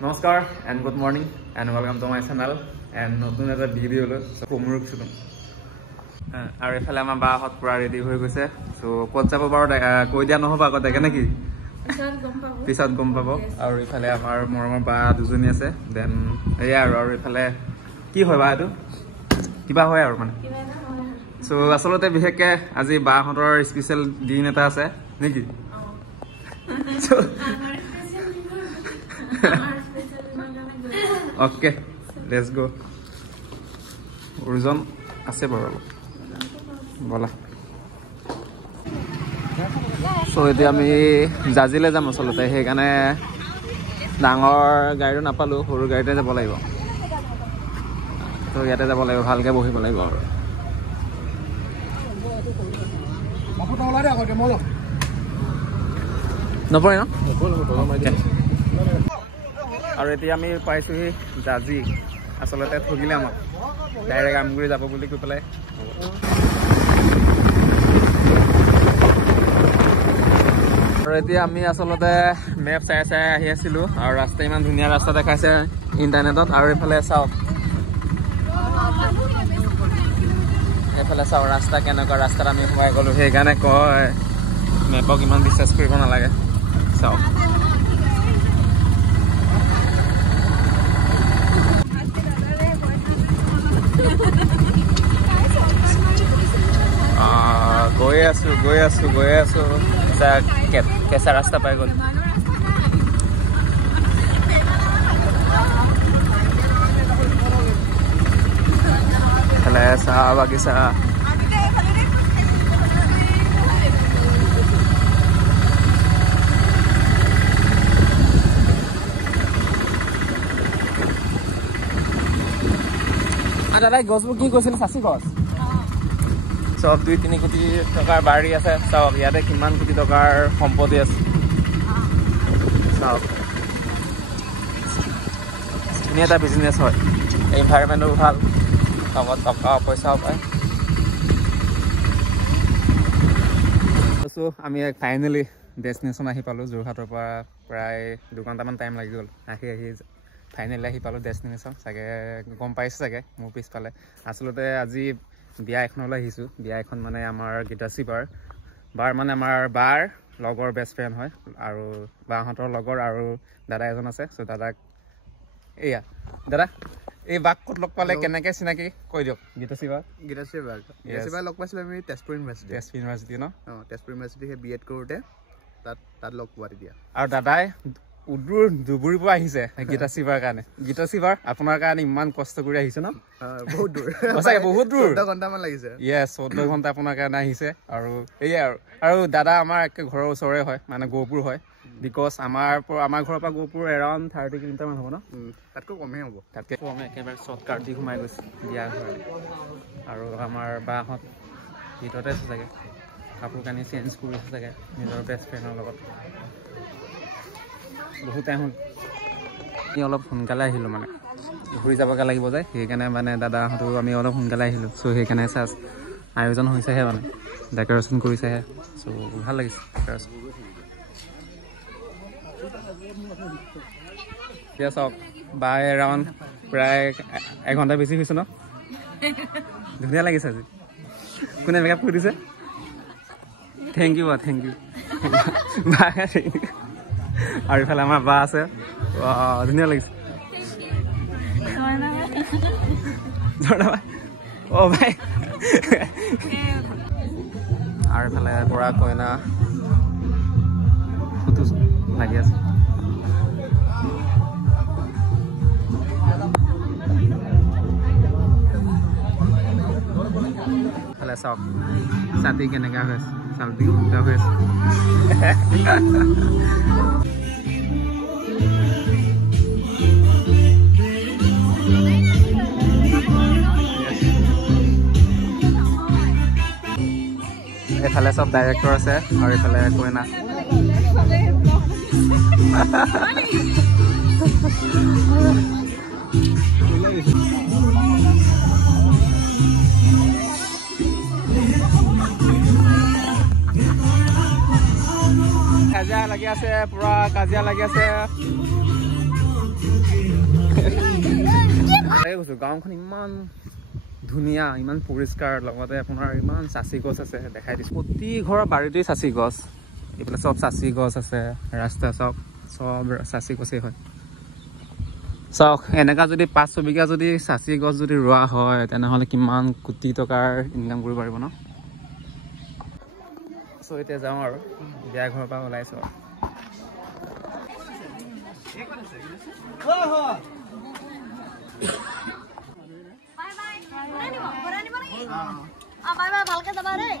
Namaskar and good morning and welcome to my channel and নতুন এটা video লৈ কোমৰুক ছিল আৰু এফালে আমাৰ বাহত পুৰা ৰেডি হৈ গৈছে সো ক'ত যাব বাৰু কৈ দিয়া নহব আগত দেখে নেকি পিছত গম পাব আৰু এফালে আমাৰ মৰমৰ বা দুজনী আছে দেন এয়া আৰু এফালে কি হয় বা এটো কিবা হয় আৰু মানে সো আসলতে বিশেষকে আজি বাহতৰ স্পেশাল দিন এটা আছে নেকি Okay, let's go. Horizon আছে বাৰু বলা সো এতিয়া আমি জাজিলে যাম আসলতে সেইকাৰণে ডাঙৰ গাড়ীটো নাপালো সৰু গাড়ীতে যাব লাগিব তো ইয়াতে যাব লাগিব ভালকে বহিব লাগিব আৰু নপৰে ন আৰু এতিয়া আমি পাইছোহি জাজি আসলতে ঠগিলে আমাক ডাইৰেক্ট আমগুৰি যাব বুলি কৈ পেলাই আৰু এতিয়া আমি আসলতে মেপ চাই চাই আহি আছিলো আৰু ৰাস্তা ইমান ধুনীয়া ৰাস্তা দেখাইছে ইণ্টাৰনেটত আৰু এইফালে চাওক এইফালে চাওক ৰাস্তা কেনেকুৱা ৰাস্তাত আমি সোমাই গ'লো সেইকাৰণে কয় মেপক ইমান বিশ্বাস কৰিব নালাগে চাওক গৈ আছো কেঁচা ৰাস্তা পাই গ'ল এফালে চাহ বাগিচা দাদাই গছবোৰ কি কৈছিল চাচি গছ সব 2-3 কোটি টকাৰ বাৰী আছে চাওক ইয়াতে কিমান কোটি টকাৰ সম্পত্তি আছে চাওক ধুনীয়া এটা বিজনেছ হয় এনভাইৰনমেণ্টো ভাল লগত টকা পইচাও পায় আমি ফাইনেলি ডেষ্টিনেশ্যন আহি পালোঁ যোৰহাটৰ পৰা প্ৰায় 2 ঘণ্টামান টাইম লাগি গ'ল আহি ফাইনেলি আহি পালোঁ ডেষ্টিনেশ্যন চাগে গম পাইছে চাগে মোৰ পিছফালে আচলতে আজি বিয়া এখনলৈ আহিছোঁ বিয়া এখন মানে আমাৰ গীতাশ্ৰী বাৰ মানে আমাৰ বাৰ লগৰ বেষ্ট ফ্ৰেণ্ড হয় আৰু বাহঁতৰ লগৰ আৰু দাদা এজন আছে চ' দাদাক এয়া দাদা এই বাক ক'ত লগ পালে কেনেকৈ চিনাকি কৈ দিয়ক গীতাশ্ৰী বাৰ লগ পাইছিলোঁ আমি তেজপুৰ ইউনিভাৰ্চিটি ন তেজপুৰ ইউনিভাৰ্চিটি সেই বি এড কৰোঁতে তাত লগ পোৱা তেতিয়া আৰু দাদাই উদূৰ ধুবুৰীৰ পৰা আহিছে গীতাশ্ৰী বাৰ কাৰণে গীতাশ্ৰী বাৰ আপোনাৰ কাৰণে ইমান কষ্ট কৰি আহিছে ন বহুত দূৰ সঁচাকৈ বহুত দূৰ 14 ঘণ্টামান লাগিছে 14 ঘণ্টা আপোনাৰ কাৰণে আহিছে আৰু এয়াই আৰু দাদা আমাৰ একে ঘৰৰ ওচৰৰে হয় মানে গহপুৰ হয় বিকজ আমাৰ ঘৰৰ পৰা গহপুৰ এৰাউণ্ড 30 কিলোমিটাৰমান হ'ব ন তাতকৈ কমেই হ'ব তাতকৈ কমে একেবাৰে শ্বৰ্টকাট দি সোমাই গৈছে বিয়া ঘৰ আৰু আমাৰ বাহঁত ভিতৰতে আছে চাগে কাপোৰ কানি চেঞ্জ কৰিছে চাগে নিজৰ বেষ্ট ফ্ৰেণ্ডৰ লগত বহুত টাইম হ'ল আমি অলপ সোনকালে আহিলোঁ মানে ঘূৰি যাবগৈ লাগিব যে সেইকাৰণে মানে দাদাহঁতো আমি অলপ সোনকালে আহিলোঁ চ' সেইকাৰণে আয়োজন হৈছেহে মানে ডেক'ৰেশ্যন কৰিছেহে চ' ভাল লাগিছে ডেক'ৰেশ্যন এতিয়া চাওক বাই এৰাউণ্ড প্ৰায় 1 ঘণ্টা বেছি হৈছে ন ধুনীয়া লাগিছে আজি কোনে মেকআপ কৰি দিছে থেংক ইউ বাই আৰু ইফালে আমাৰ বা আছে ধুনীয়া লাগিছে ভাই আৰু ইফালে দৰা কইনা ফটো লাগি আছে ইফালে চাওক ছাতি কেনেকুৱা হৈ আছে ছাতি উল্টা হৈ আছে এফালে সব ডাইৰেক্টৰ আছে আৰু এফালে কইনা কাজিয়া লাগি আছে, পুৰা কাজিয়া লাগি আছে। কৈছোঁ গাঁওখন ইমান ধুনীয়া, ইমান পৰিষ্কাৰ, লগতে আপোনাৰ ইমান চাচি গছ আছে। দেখাই দিছোঁ প্ৰতি ঘৰৰ বাৰীতেই চাচি গছ, এইফালে চব চাচি গছ আছে, ৰাস্তা চব চাচি গছেই হয়। চাওক এনেকুৱা যদি 500 বিঘা যদি চাচি গছ যদি ৰোৱা হয় তেনেহ'লে কিমান কোটি টকাৰ ইনকাম কৰিব পাৰিব ন। চ' এতিয়া যাওঁ আৰু বিয়া ঘৰৰ পৰা ওলাইছোঁ। ভালকে যাবা দেই।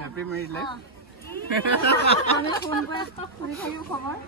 Happy married life. আমি ফোন কৰি খবৰ